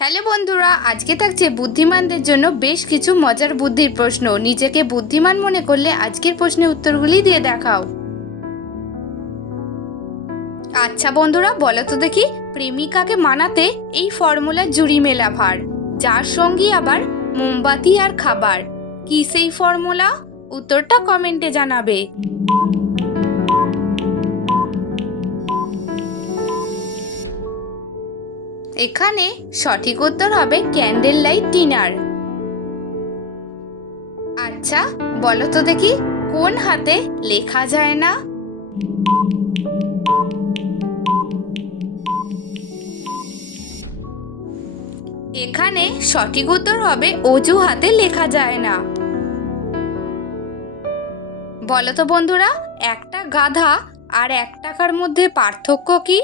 Hello বন্ধুরা, আজকে থাকছে বুদ্ধিমানদের জন্য বেশ কিছু মজার বুদ্ধির প্রশ্ন। নিজেকে বুদ্ধিমান মনে করলে আজকের প্রশ্নের উত্তরগুলি দিয়ে দেখাও। আচ্ছা বন্ধুরা, বলো তো দেখি, প্রেমিকাকে মানাতে এই ফর্মুলা জুড়ি মেলা ভার, যার সঙ্গী আবার মোমবাতি আর খাবার। কি সেই ফর্মুলা? উত্তরটা কমেন্টে জানাবে। এখানে সঠিক উত্তর হবে ক্যান্ডেল লাইট ডিনার। আচ্ছা বলো তো দেখি, কোন হাতে লেখা যায় না? এখানে সঠিক উত্তর হবে অজু হাতে লেখা যায় না। বলো তো বন্ধুরা, একটা গাধা আর 1 টাকার মধ্যে পার্থক্য কি?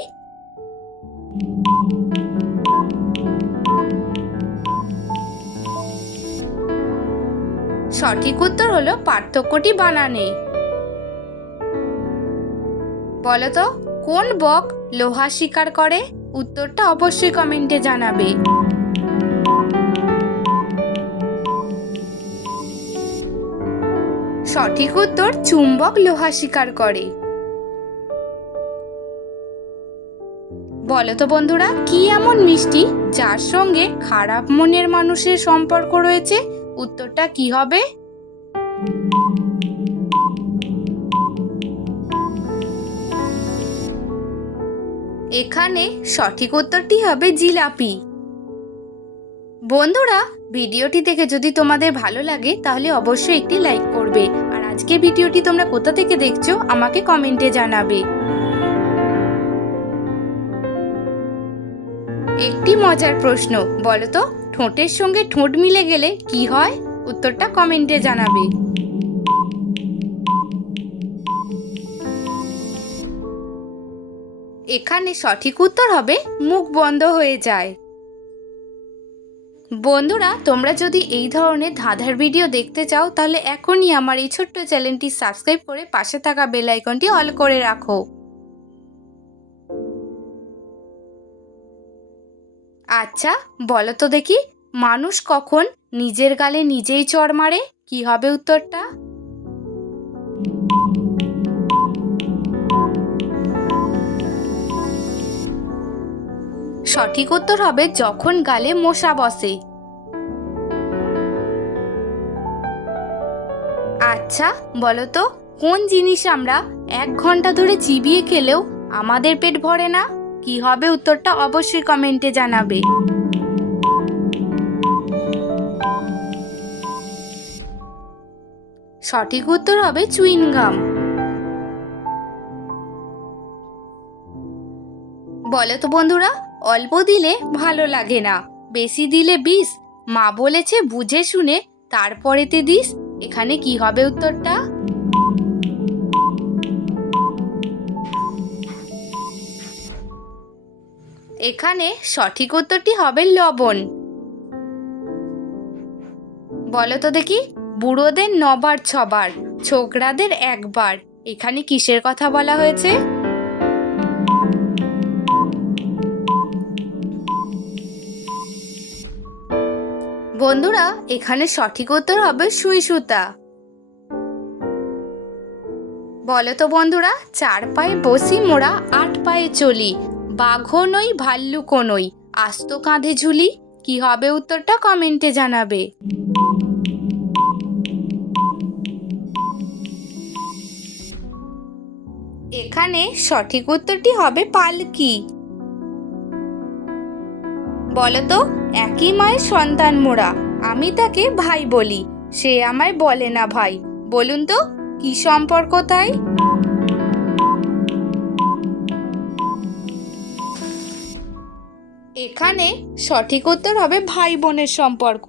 সঠিক উত্তর হলো পার্থক্যটি বানানে। বলো তো, কোন বক লোহা শিকার করে? উত্তরটা অবশ্যই কমেন্টে জানাবে। সঠিক উত্তর চুম্বক লোহা শিকার করে। বলো তো বন্ধুরা, কি এমন মিষ্টি যার সঙ্গে খারাপ মনের মানুষের সম্পর্ক রয়েছে? উত্তরটা কি হবে? এখানে সঠিক উত্তরটি হবে জিলাপি। বন্ধুরা, ভিডিওটি দেখে যদি তোমাদের ভালো লাগে তাহলে অবশ্যই একটি লাইক করবে, আর আজকে ভিডিওটি তোমরা কোথা থেকে দেখছো আমাকে কমেন্টে জানাবে। একটি মজার প্রশ্ন, বলো তো, ঠোঁটের সঙ্গে ঠোঁট মিলে গেলে কি হয়? উত্তরটা কমেন্টে জানাবে। এখানে সঠিক উত্তর হবে মুখ বন্ধ হয়ে যায়। বন্ধুরা, তোমরা যদি এই ধরনের ধাঁধার ভিডিও দেখতে চাও তাহলে এখনই আমার এই ছোট্ট চ্যানেলটি সাবস্ক্রাইব করে পাশে থাকা বেল আইকনটি অল করে রাখো। আচ্ছা বলো তো দেখি, মানুষ কখন নিজের গালে নিজেই চড় মারে? কি হবে উত্তরটা? সঠিক উত্তর হবে যখন গালে মশা বসে। আচ্ছা বলো তো, কোন জিনিস আমরা 1 ঘন্টা ধরে চিবিয়ে খেলেও আমাদের পেট ভরে না? কি হবে উত্তরটা অবশ্যই কমেন্টে জানাবে। সঠিক উত্তর হবে চুইংগাম। বলো তো বন্ধুরা, অল্প দিলে ভালো লাগে না, বেশি দিলে বিষ, মা বলেছে বুঝে শুনে তারপরেতে দিস। এখানে কি হবে উত্তরটা? এখানে সঠিক উত্তরটি হবে লবণ। বলো তো দেখি, বুড়োদের 9 বার 6 বার, ছোকরাদের 1 বার। এখানে কিসের কথা বলা হয়েছে? বন্ধুরা, এখানে সঠিক উত্তর হবে সুই সুতা। বলো তো বন্ধুরা, 4 পায়ে বসি মোরা 8 পায়ে চলি, বাঘও নই ভাল্লুকও নই, আস্ত কাঁধে ঝুলি। কি হবে উত্তরটা কমেন্টে জানাবে। এখানে সঠিক উত্তরটি হবে পালকি। বলো তো, একই মায়ের সন্তান মোরা, আমি তাকে ভাই বলি, সে আমায় বলে না ভাই। বলুন তো কি সম্পর্ক তাই? এখানে সঠিক উত্তর হবে ভাই বোনের সম্পর্ক।